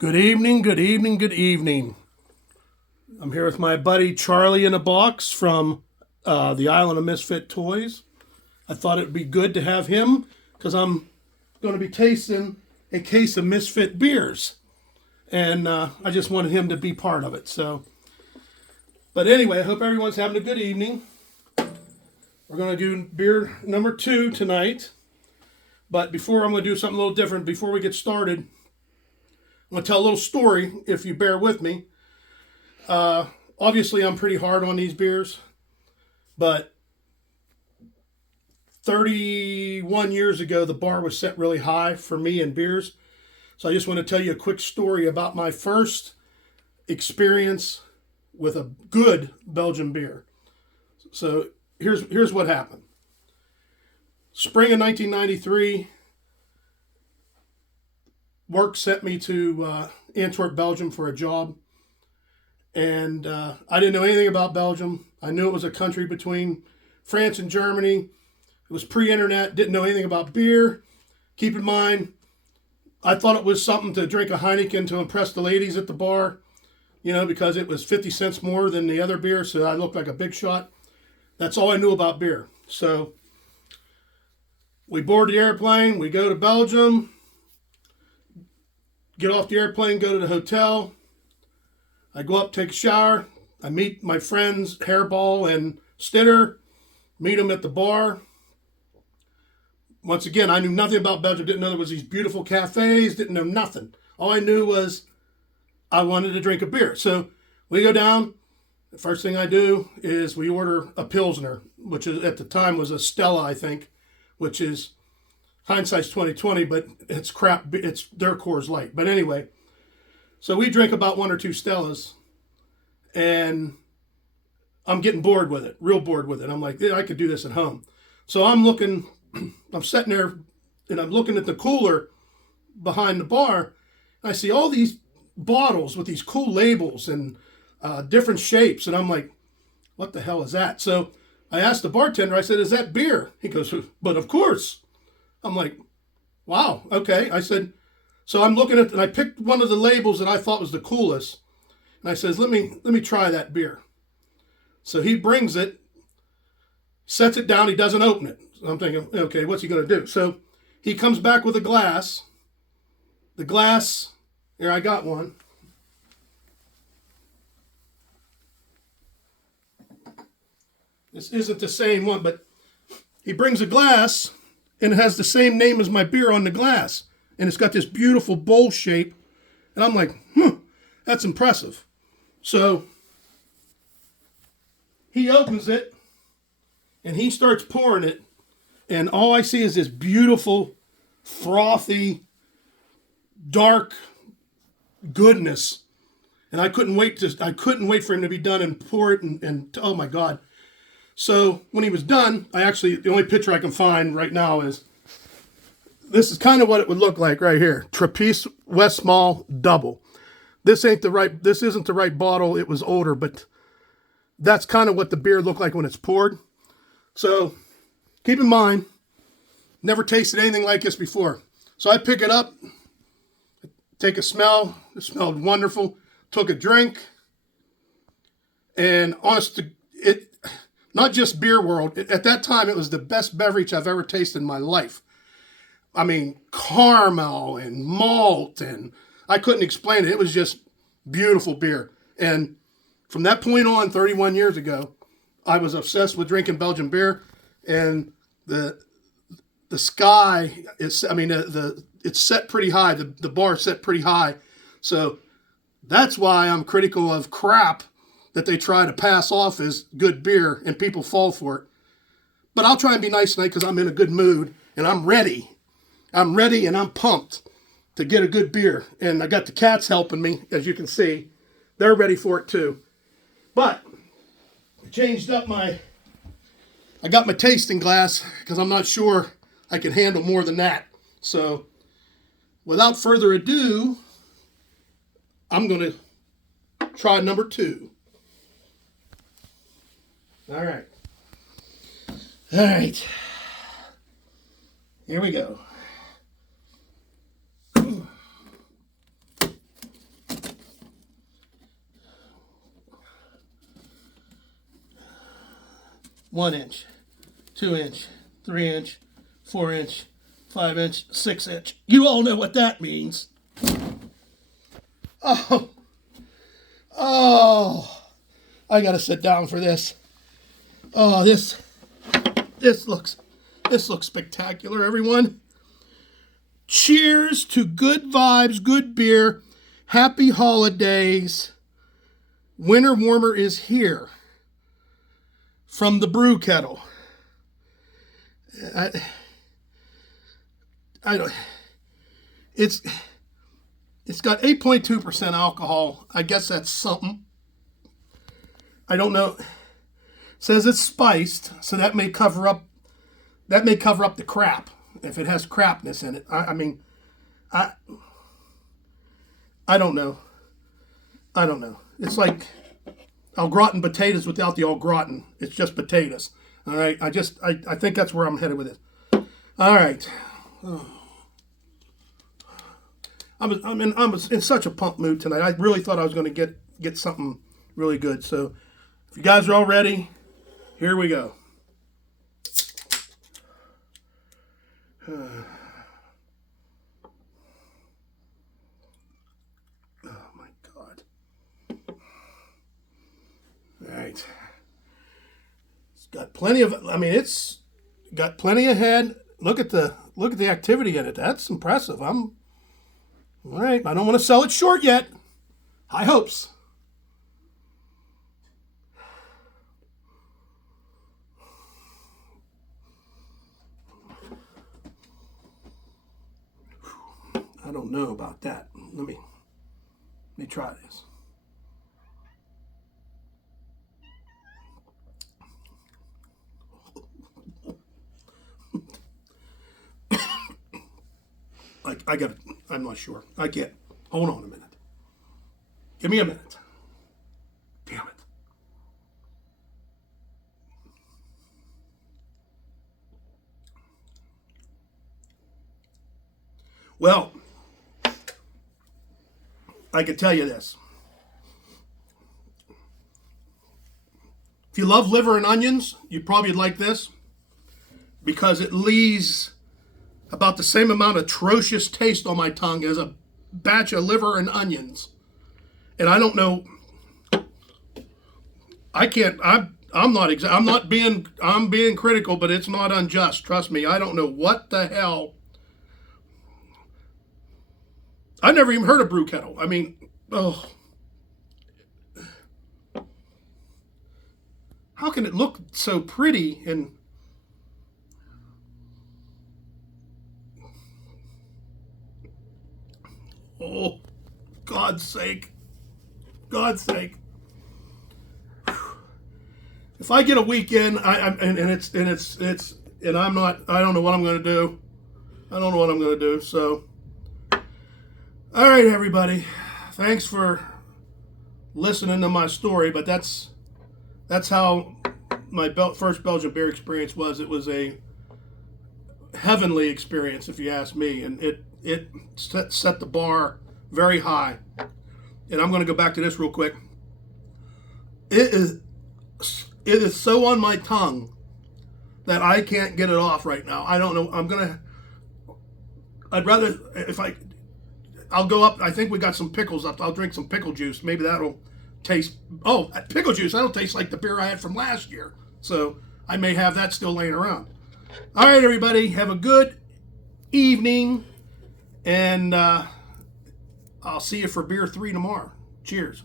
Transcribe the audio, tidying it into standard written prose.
Good evening, good evening, good evening. I'm here with my buddy Charlie in a box from the Island of Misfit Toys. I thought it would be good to have him because I'm going to be tasting a case of Misfit beers. And I just wanted him to be part of it. But anyway, I hope everyone's having a good evening. We're going to do beer number 2 tonight. But before, I'm going to do something a little different. Before we get started, I'm going to tell a little story, if you bear with me. Obviously, I'm pretty hard on these beers, but 31 years ago, the bar was set really high for me in beers. So I just want to tell you a quick story about my first experience with a good Belgian beer. So here's what happened. Spring of 1993, work sent me to Antwerp, Belgium for a job. And I didn't know anything about Belgium. I knew it was a country between France and Germany. It was pre-internet, didn't know anything about beer. Keep in mind, I thought it was something to drink a Heineken to impress the ladies at the bar, because it was 50 cents more than the other beer, so I looked like a big shot. That's all I knew about beer. So we board the airplane, we go to Belgium, get off the airplane, go to the hotel. I go up, take a shower. I meet my friends, Hairball and Stitter, meet them at the bar. Once again, I knew nothing about Belgium, didn't know there was these beautiful cafes, didn't know nothing. All I knew was I wanted to drink a beer. So we go down. The first thing I do is we order a Pilsner, which is, at the time was a Stella, I think, which is hindsight's 2020, but it's crap. It's their Coors Light. But anyway, so we drink about 1 or 2 Stellas, and I'm getting bored with it, real bored with it. I'm like, yeah, I could do this at home. So I'm sitting there, and I'm looking at the cooler behind the bar, and I see all these bottles with these cool labels and different shapes, and I'm like, what the hell is that? So I asked the bartender, I said, is that beer? He goes, but of course. I'm like, wow, okay. I said, so I'm looking at, and I picked one of the labels that I thought was the coolest, and I says, let me try that beer. So he brings it, sets it down, he doesn't open it. So I'm thinking, okay, what's he going to do? So he comes back with a glass. The glass, here, I got one. This isn't the same one, but he brings a glass, and it has the same name as my beer on the glass. And it's got this beautiful bowl shape. And I'm like, that's impressive. So he opens it, and he starts pouring it. And all I see is this beautiful, frothy, dark goodness. And I couldn't wait for him to be done and pour it. And oh my God. So when he was done, the only picture I can find right now is, this is kind of what it would look like right here. Trappist Westmalle Double. This isn't the right bottle. It was older, but that's kind of what the beer looked like when it's poured. So keep in mind, never tasted anything like this before. So I pick it up, take a smell. It smelled wonderful. Took a drink. And not just beer world. At that time, it was the best beverage I've ever tasted in my life. I mean, caramel and malt, and I couldn't explain it. It was just beautiful beer. And from that point on, 31 years ago, I was obsessed with drinking Belgian beer. And the sky is, it's set pretty high. The bar is set pretty high. So that's why I'm critical of crap that they try to pass off as good beer, and people fall for it. But I'll try and be nice tonight because I'm in a good mood, and I'm ready. I'm ready and I'm pumped to get a good beer. And I got the cats helping me, as you can see. They're ready for it too. But I got my tasting glass because I'm not sure I can handle more than that. So without further ado, I'm going to try number 2. All right. Here we go. 1 inch, 2 inch, 3 inch, 4 inch, 5 inch, 6 inch. You all know what that means. Oh, I gotta sit down for this. Oh, this looks spectacular, everyone. Cheers to good vibes, good beer, happy holidays. Winter warmer is here from the brew kettle. I don't. It's got 8.2% alcohol. I guess that's something. I don't know. It says it's spiced, so that may cover up the crap if it has crapness in it. I mean, I don't know. I don't know. It's like au gratin potatoes without the au gratin. It's just potatoes. All right. I think that's where I'm headed with it. All right. I was in such a pump mood tonight. I really thought I was going to get something really good. So if you guys are all ready, here we go. Oh my God. All right. It's got plenty of, it's got plenty of head. Look at the activity in it. That's impressive. All right. I don't want to sell it short yet. High hopes. I don't know about that. Let me try this. I'm not sure. I can't. Hold on a minute. Give me a minute. Damn it. Well, I can tell you this. If you love liver and onions, you probably like this because it leaves about the same amount of atrocious taste on my tongue as a batch of liver and onions. And I don't know. I'm being critical, but it's not unjust. Trust me. I don't know what the hell. I've never even heard of brew kettle. I mean, oh. How can it look so pretty and oh, God's sake. God's sake. If I get a weekend, I don't know what I'm going to do. I don't know what I'm going to do. So, all right, everybody. Thanks for listening to my story, but that's how my first Belgian beer experience was. It was a heavenly experience, if you ask me, and it set the bar very high. And I'm going to go back to this real quick. It is so on my tongue that I can't get it off right now. I don't know. I'd rather, I'll go up. I think we got some pickles up. I'll drink some pickle juice. Maybe that'll taste, pickle juice. That'll taste like the beer I had from last year. So I may have that still laying around. All right, everybody. Have a good evening. And I'll see you for beer 3 tomorrow. Cheers.